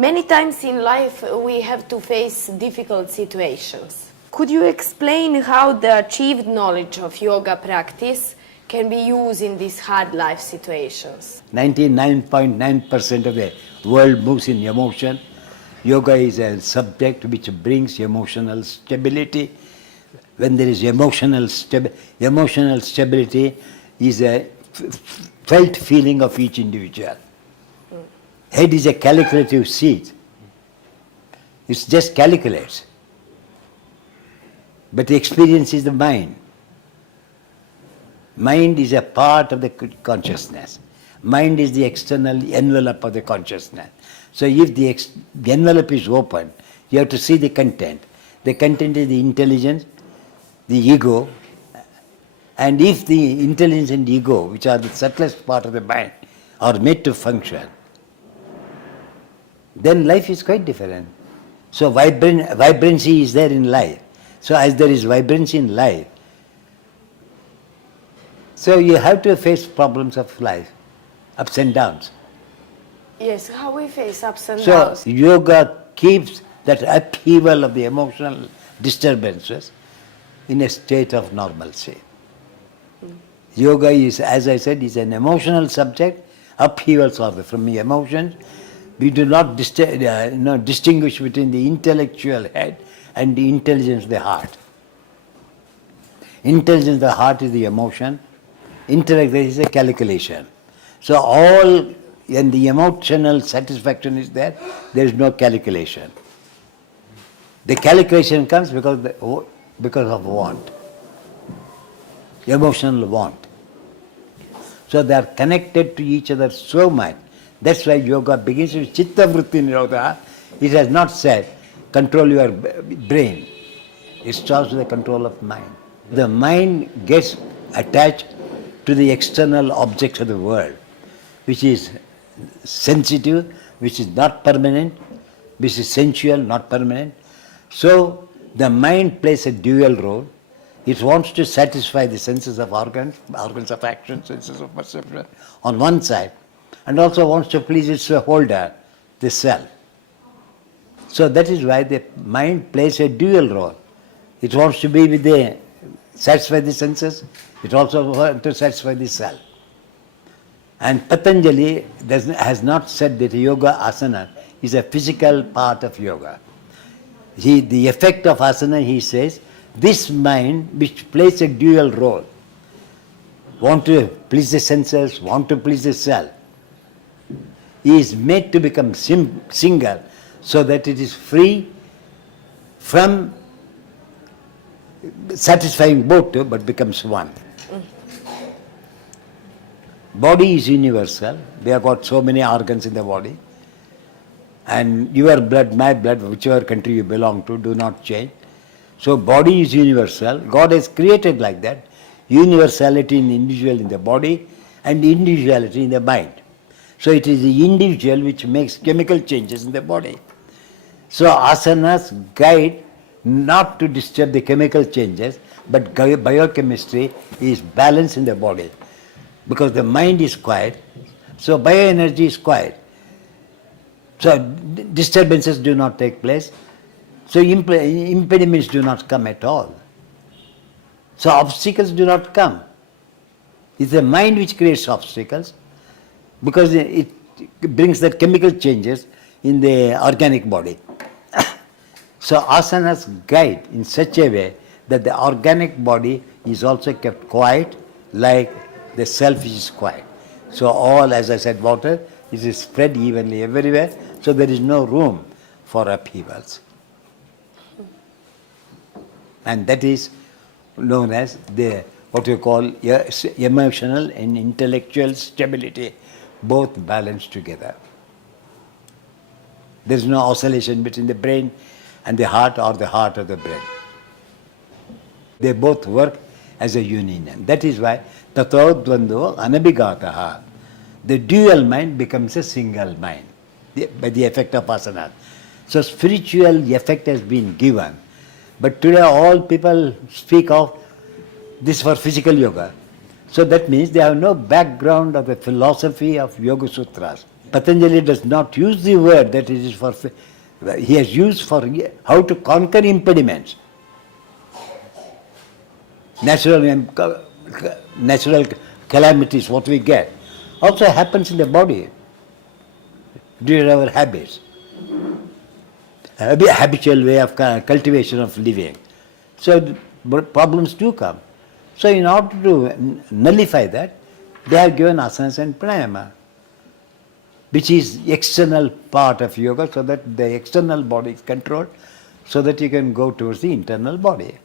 Many times in life we have to face difficult situations. Could you explain how the achieved knowledge of yoga practice can be used in these hard life situations? 99.9% of the world moves in emotion. Yoga is a subject which brings emotional stability. When there is emotional stability is a felt feeling of each individual. Head is a calculative seat. It just calculates. But the experience is the mind. Mind is a part of the consciousness. Mind is the external envelope of the consciousness. So if the envelope is open, you have to see the content. The content is the intelligence, the ego, and if the intelligence and ego, which are the subtlest part of the mind, are made to function, then life is quite different. So vibrancy is there in life. So as there is vibrancy in life, so you have to face problems of life, ups and downs. Yes, how we face ups and downs. So yoga keeps that upheaval of the emotional disturbances in a state of normalcy. Yoga is, as I said, is an emotional subject. Upheavals are from the emotions. We do not distinguish between the intellectual head and the intelligence of the heart. Intelligence of the heart is the emotion. Intellect is a calculation. So all, when the emotional satisfaction is there is no calculation. The calculation comes because of want, emotional want. So they are connected to each other so much. That's why yoga begins with chitta vritti nirodha. It has not said control your brain. It starts with the control of mind. The mind gets attached to the external objects of the world, which is sensitive, which is not permanent, which is sensual, not permanent. So the mind plays a dual role. It wants to satisfy the senses of organs of action, senses of perception on one side, and also wants to please its holder, the self. So that is why the mind plays a dual role. It wants to be with satisfy the senses, it also wants to satisfy the self. And Patanjali has not said that yoga asana is a physical part of yoga. The effect of asana, he says, this mind which plays a dual role, want to please the senses, want to please the self, is made to become single so that it is free from satisfying both but becomes one. Body is universal. We have got so many organs in the body. And your blood, my blood, whichever country you belong to, do not change. So body is universal. God has created like that. Universality in the individual in the body and individuality in the mind. So it is the individual which makes chemical changes in the body. So asanas guide not to disturb the chemical changes, but biochemistry is balanced in the body. Because the mind is quiet, so bioenergy is quiet. So disturbances do not take place, so impediments do not come at all. So obstacles do not come. It's the mind which creates obstacles because it brings that chemical changes in the organic body. So asanas guide in such a way that the organic body is also kept quiet like the self is quiet. So all, as I said, water is spread evenly everywhere, so there is no room for upheavals. And that is known as what you call emotional and intellectual stability, both balanced together. There is no oscillation between the brain and the heart or the heart of the brain. They both work as a union. That is why tato dvando anabhigataha. The dual mind becomes a single mind by the effect of asana. So spiritual effect has been given. But today all people speak of this for physical yoga. So that means they have no background of the philosophy of Yoga Sutras. Patanjali does not use the word that it is for, he has used for how to conquer impediments. Natural calamities, what we get, also happens in the body due to our habits, habitual way of cultivation of living. So problems do come. So in order to nullify that, they have given asanas and pranayama, which is external part of yoga, so that the external body is controlled, so that you can go towards the internal body.